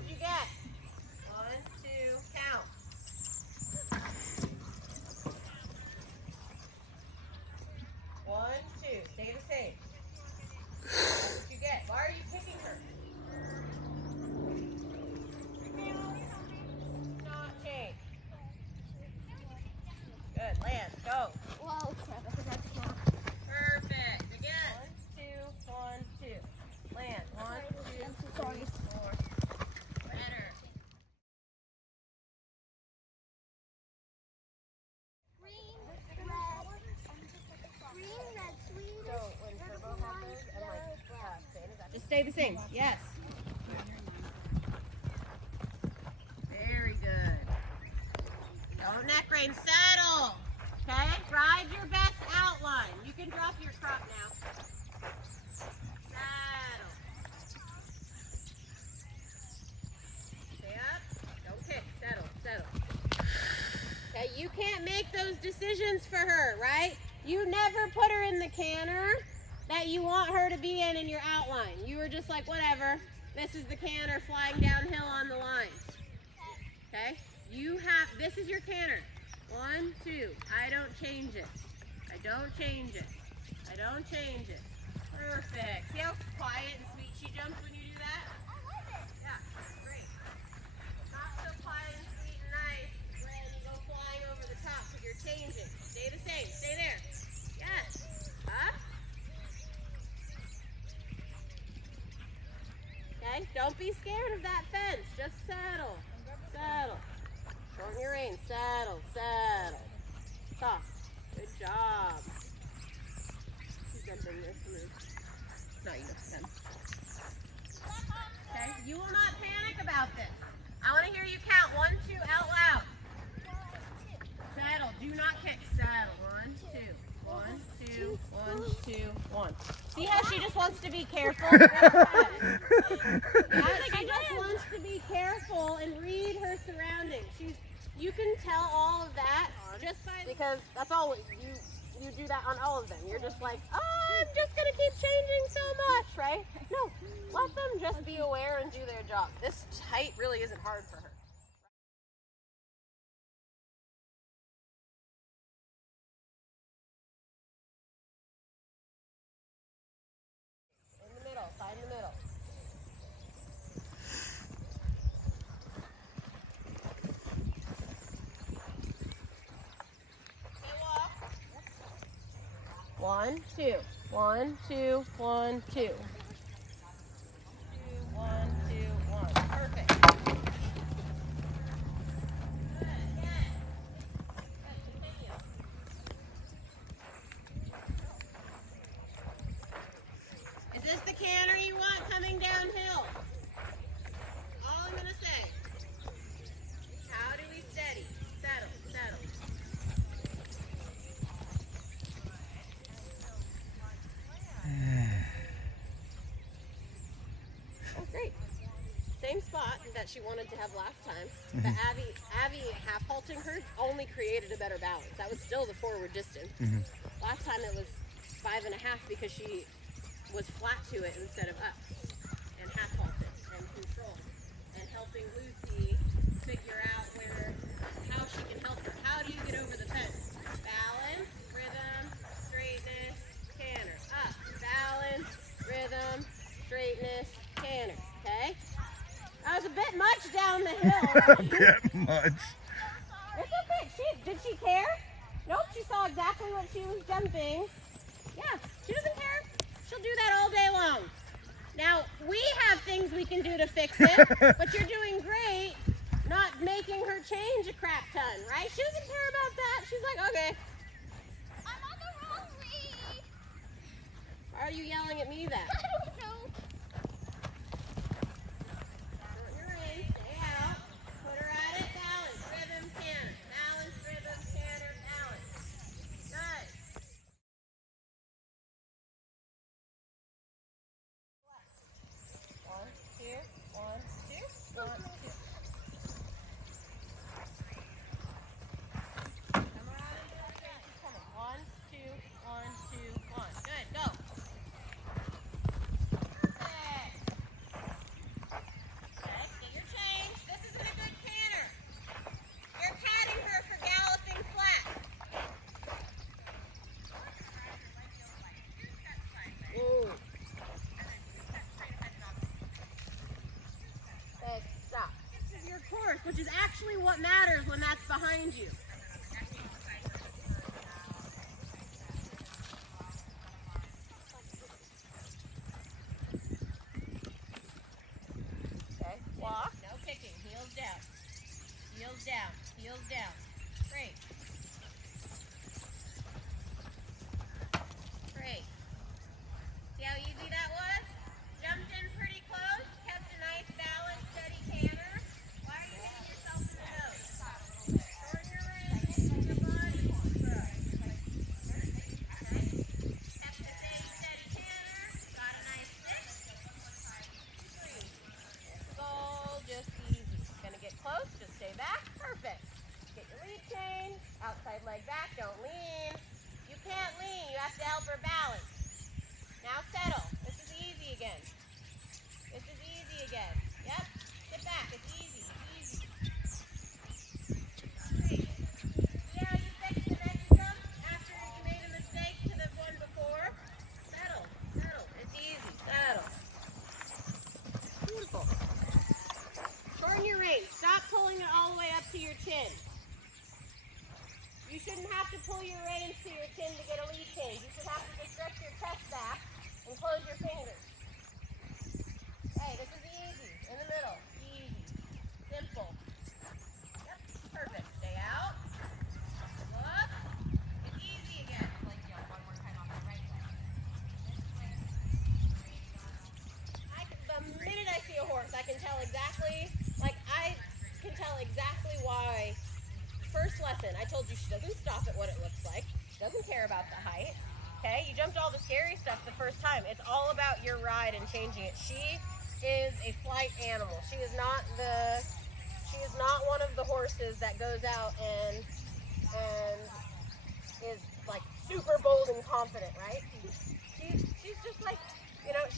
What'd you get? 1, 2, count. 1, 2, stay the same. That's what you get. Why are you kicking her? Not change. Good, land, go. Whoa, crap, I forgot to count. Perfect. Again. 1, 2, 1, 2. Land. 1, 2, I'm so sorry. 4. Better. Green, red, sweet. So when Turbo had those and just stay the same. Yes. Very good. Don't neck rein. Settle. Okay? Ride your best outline. You can drop your crop now. Settle. Stay up. Don't kick. Settle. Settle. Okay, you can't make those decisions for her, right? You never put her in the canter that you want her to be in your outline. You were just like, whatever, this is the canter flying downhill on the line. Okay? This is your canter. 1, 2, I don't change it. I don't change it. I don't change it. Perfect. See how quiet and sweet she jumps when you do that? I love it. Yeah, great. Not so quiet and sweet and nice when you go flying over the top because you're changing. Stay the same. Stay there. Yes. Up. Okay, don't be scared of that fence. Just settle. Settle. Shorten your reins. Settle. Settle. Soft. Good job. Who's jumping this move? No, you don't. Okay, you will not panic about this. I want to hear you count 1, 2 out loud. Settle. Do not kick. Settle. 1, 2. 1, 2, 1, 2, 1. See how she just wants to be careful? Yeah, she just wants to be careful and read her surroundings. You can tell all of that just by, because that's all you do that on all of them. You're just like, oh, I'm just gonna keep changing so much, right? No, let them just be aware and do their job. This height really isn't hard for her. In the middle, side in the middle. One, two. 1, 2, 1, 2. 2, 1, 2, 1. Perfect. Good. Again. Good. Continue. Is this the canter you want coming downhill? All I'm gonna say. How do we steady? Settle. Settle. Oh, great. Same spot that she wanted to have last time. But Abby half halting her only created a better balance. That was still the forward distance. Last time it was 5.5 because she was flat to it instead of up. And half halted and control. And helping Lucy figure out how she can help her. How do you get over the fence? Balance, rhythm, straightness, canter. Up, balance, rhythm, straightness, canter. Okay? That was a bit much down the hill. A bit much. It's okay. Did she care? Nope, she saw exactly what she was jumping. Yeah, she doesn't care. She'll do that all day long. Now, we have things we can do to fix it, but you're doing great not making her change a crap ton, right? She doesn't care about that. She's like, okay. I'm on the wrong read. Why are you yelling at me then? I don't know. Shorten your reins, stay out. Put her at it, balance, rhythm, canter. Balance, rhythm, canter, balance. Good. One, two, 1, 2, 1, 2. Come around and do it again. Keep coming. 1, 2, 1, 2, 1. Good, go. Perfect. is actually what matters when that's behind you. Okay, walk, no kicking, heels down. Heels down, heels down. Great. Great. See how easy that was? Jumped in pretty close, kept a nice balance, steady canter. Why are you hitting yourself in the nose? Shorten your range, your body. Okay. Kept the same steady canter, got a nice sit. Super easy. This is all just easy. Gonna get close, just stay back. Perfect. Get your lead chain, outside leg back, don't lean. You can't lean, you have to help her balance. Now settle. This is easy again. This is easy again. Yep. Sit back. It's easy. It's easy. Great. See how you fixed the next jump after you made a mistake to the one before? Settle. Settle. It's easy. Settle. Beautiful. Shorten your reins. Stop pulling it all the way up to your chin. You shouldn't have to pull your reins to your chin to get a lead change. You should have to just stretch your chest back and close your fingers. Hey, this is easy. In the middle. Easy. Simple. Yep. Perfect. Stay out. Look. It's easy again. Like jump one more time off the right leg. The minute I see a horse, I can tell exactly, why. First lesson, I told you she doesn't stop at what it looks like. She doesn't care about the height. Okay, you jumped all the scary stuff the first time. It's all about your ride and changing it. She is a flight animal. She is not one of the horses that goes out and is like super bold and confident, right? She's just like,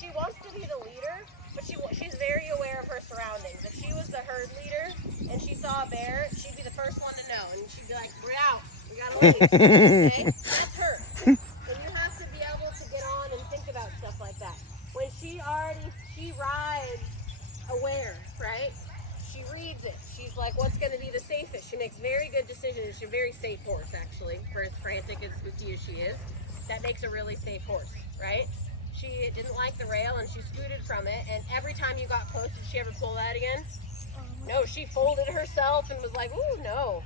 she wants to be the leader, but she's very aware of her surroundings. If she was the herd leader and she saw a bear, she'd be the first one to know, and she'd be like, "We're out. We gotta leave." Okay, that's her. So you have to be able to get on and think about stuff like that. When she rides aware, right? She reads it. She's like, what's going to be the safest? She makes very good decisions. She's a very safe horse, actually, for as frantic and spooky as she is. That makes a really safe horse, right? She didn't like the rail and she scooted from it, and every time you got close, did she ever pull that again? No, she folded herself and was like, ooh, no.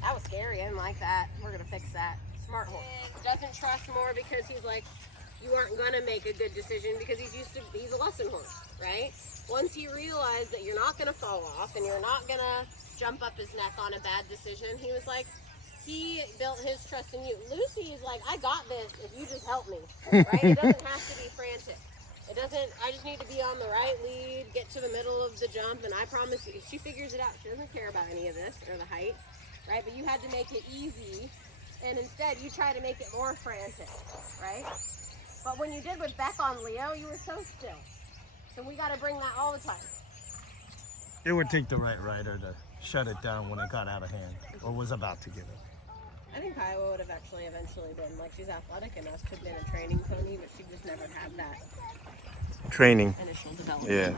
That was scary. I didn't like that. We're going to fix that. Smart horse. Doesn't trust more because he's like, you aren't going to make a good decision because he's a lesson horse, right? Once he realized that you're not going to fall off and you're not going to jump up his neck on a bad decision, he was like, he built his trust in you. Lucy is like, I got this if you just help me, right? It doesn't have to be frantic. I just need to be on the right lead, get to the middle of the jump, and I promise you, she figures it out. She doesn't care about any of this or the height, right? But you had to make it easy, and instead you try to make it more frantic, right? But when you did with Beck on Leo, you were so still. So we got to bring that all the time. It would take the right rider to shut it down when it got out of hand or was about to give it. I think Kiowa would have actually eventually been, like, she's athletic enough to have been a training pony, but she just never had that Training. initial development. Yeah.